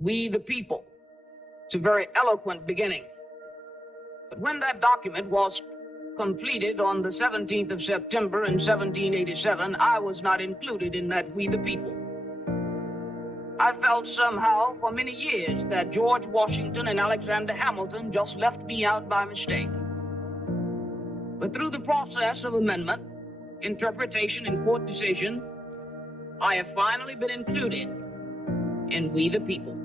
We the people. It's a very eloquent beginning. But when that document was completed on the 17th of September in 1787, I was not included in that we the people. I felt somehow for many years that George Washington and Alexander Hamilton just left me out by mistake. But through the process of amendment, interpretation, and court decision, I have finally been included in we the people.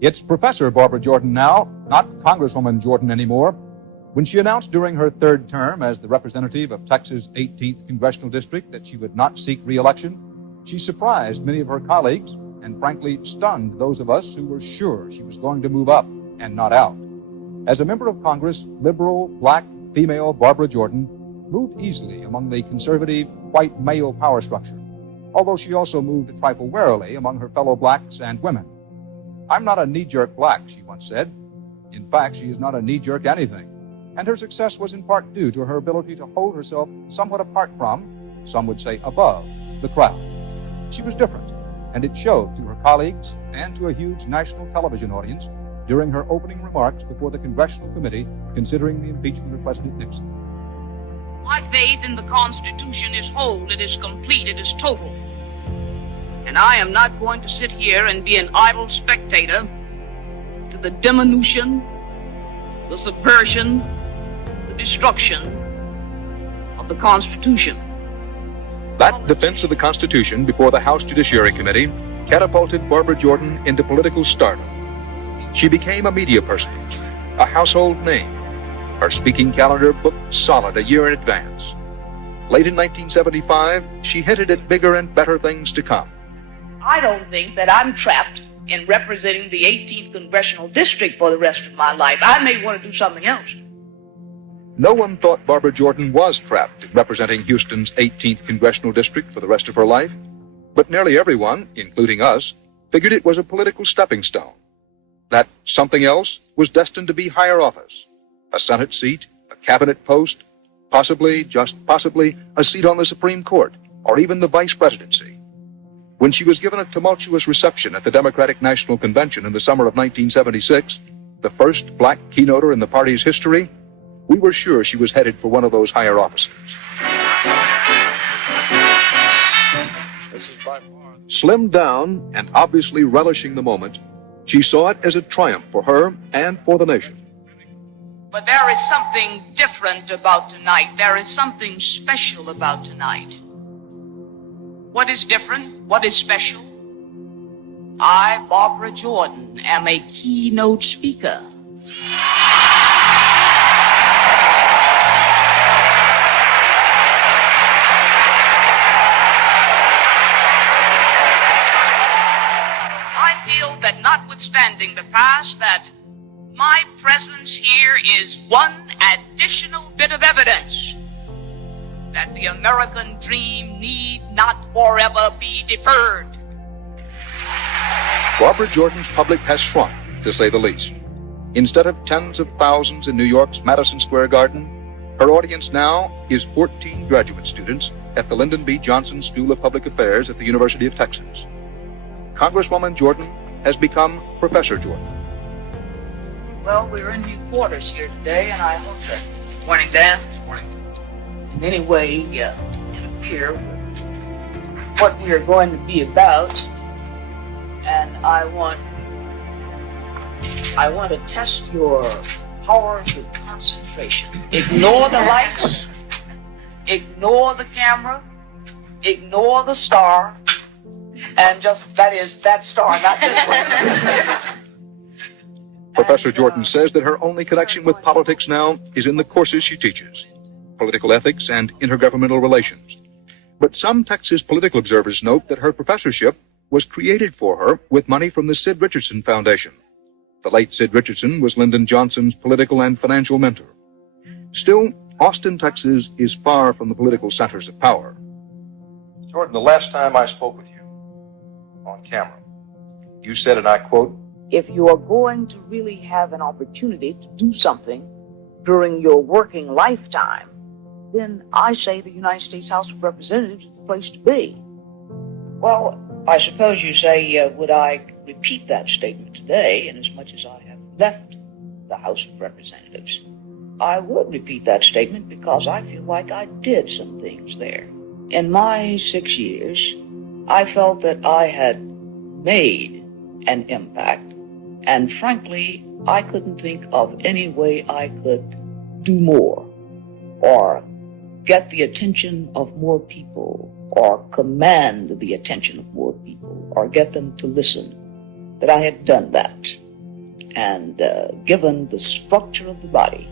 It's Professor Barbara Jordan now, not Congresswoman Jordan anymore. When she announced during her third term as the representative of Texas' 18th Congressional District that she would not seek re-election, she surprised many of her colleagues and frankly stunned those of us who were sure she was going to move up and not out. As a member of Congress, liberal, black, female Barbara Jordan moved easily among the conservative, white male power structure, although she also moved a trifle warily among her fellow blacks and women. "I'm not a knee-jerk black," she once said. In fact, she is not a knee-jerk anything, and her success was in part due to her ability to hold herself somewhat apart from, some would say above, the crowd. She was different, and it showed to her colleagues and to a huge national television audience during her opening remarks before the Congressional Committee considering the impeachment of President Nixon. My faith in the Constitution is whole, it is complete, it is total. And I am not going to sit here and be an idle spectator to the diminution, the subversion, the destruction of the Constitution. That defense of the Constitution before the House Judiciary Committee catapulted Barbara Jordan into political stardom. She became a media personage, a household name. Her speaking calendar booked solid a year in advance. Late in 1975, she hinted at bigger and better things to come. I don't think that I'm trapped in representing the 18th Congressional District for the rest of my life. I may want to do something else. No one thought Barbara Jordan was trapped in representing Houston's 18th Congressional District for the rest of her life, but nearly everyone, including us, figured it was a political stepping stone. That something else was destined to be higher office, a Senate seat, a cabinet post, possibly, just possibly, a seat on the Supreme Court, or even the vice presidency. When she was given a tumultuous reception at the Democratic National Convention in the summer of 1976, the first black keynoter in the party's history, we were sure she was headed for one of those higher offices. Slimmed down and obviously relishing the moment, she saw it as a triumph for her and for the nation. But there is something different about tonight. There is something special about tonight. What is different? What is special? I, Barbara Jordan, am a keynote speaker. I feel that notwithstanding the past, that my presence here is one additional bit of evidence that the American dream need not forever be deferred. Barbara Jordan's public has shrunk, to say the least. Instead of tens of thousands in New York's Madison Square Garden, her audience now is 14 graduate students at the Lyndon B. Johnson School of Public Affairs at the University of Texas. Congresswoman Jordan has become Professor Jordan. Well, we're in new quarters here today, and I hope that... Morning, Dan. Morning. In any way interfere with what we are going to be about, and I want to test your powers of concentration. Ignore the lights, ignore the camera, ignore the star, and just, that star, not this one. Professor Jordan says that her only connection with politics now is in the courses she teaches, political ethics and intergovernmental relations. But some Texas political observers note that her professorship was created for her with money from the Sid Richardson Foundation. The late Sid Richardson was Lyndon Johnson's political and financial mentor. Still, Austin, Texas is far from the political centers of power. Jordan, the last time I spoke with you on camera, you said, and I quote, "If you are going to really have an opportunity to do something during your working lifetime, then I say the United States House of Representatives is the place to be." Well, I suppose you say, would I repeat that statement today, inasmuch as I have left the House of Representatives? I would repeat that statement because I feel like I did some things there. In my 6 years, I felt that I had made an impact, and frankly, I couldn't think of any way I could do more, or get the attention of more people, or command the attention of more people, or get them to listen, that I had done that. and given the structure of the body,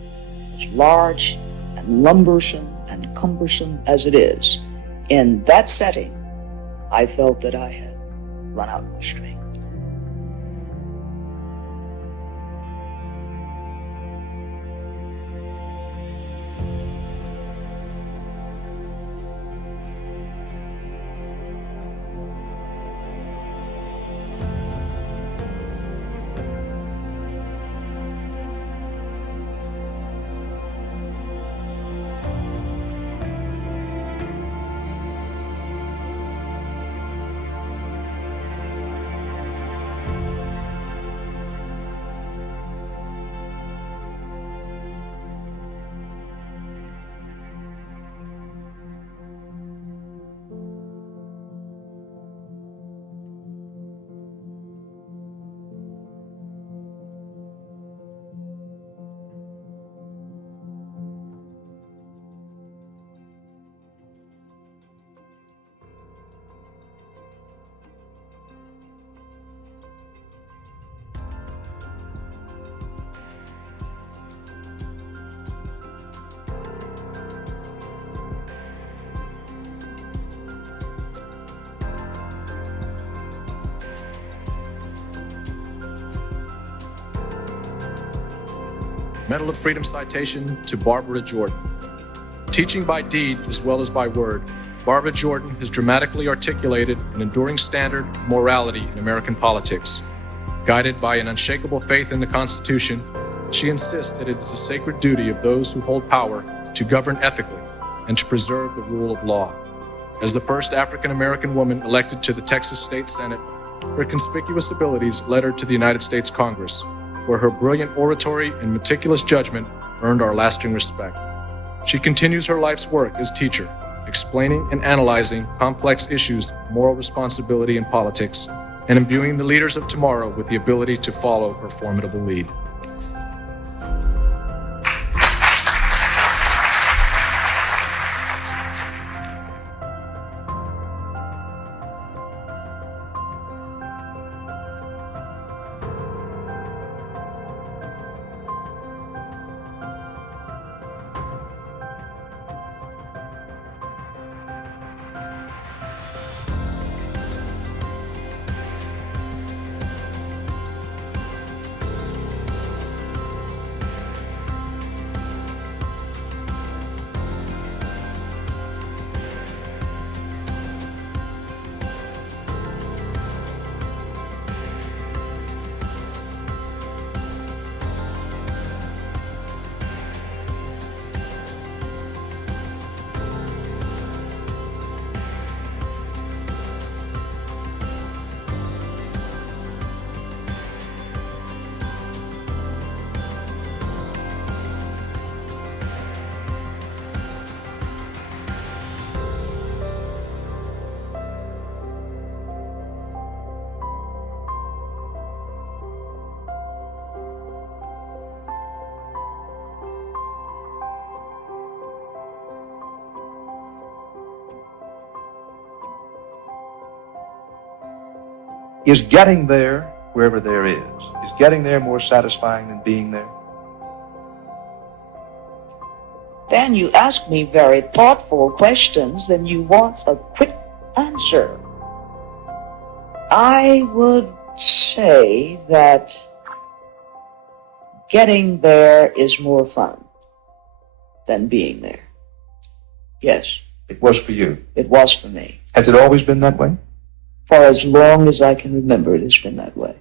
as large and lumbersome and cumbersome as it is, in that setting, I felt that I had run out my strength. Medal of Freedom citation to Barbara Jordan. Teaching by deed as well as by word, Barbara Jordan has dramatically articulated an enduring standard of morality in American politics. Guided by an unshakable faith in the Constitution, she insists that it is the sacred duty of those who hold power to govern ethically and to preserve the rule of law. As the first African-American woman elected to the Texas State Senate, her conspicuous abilities led her to the United States Congress, where her brilliant oratory and meticulous judgment earned our lasting respect. She continues her life's work as teacher, explaining and analyzing complex issues of moral responsibility in politics, and imbuing the leaders of tomorrow with the ability to follow her formidable lead. Is getting there, wherever there is getting there more satisfying than being there? Dan, you ask me very thoughtful questions, then you want a quick answer. I would say that getting there is more fun than being there. Yes. It was for you. It was for me. Has it always been that way? For as long as I can remember, it has been that way.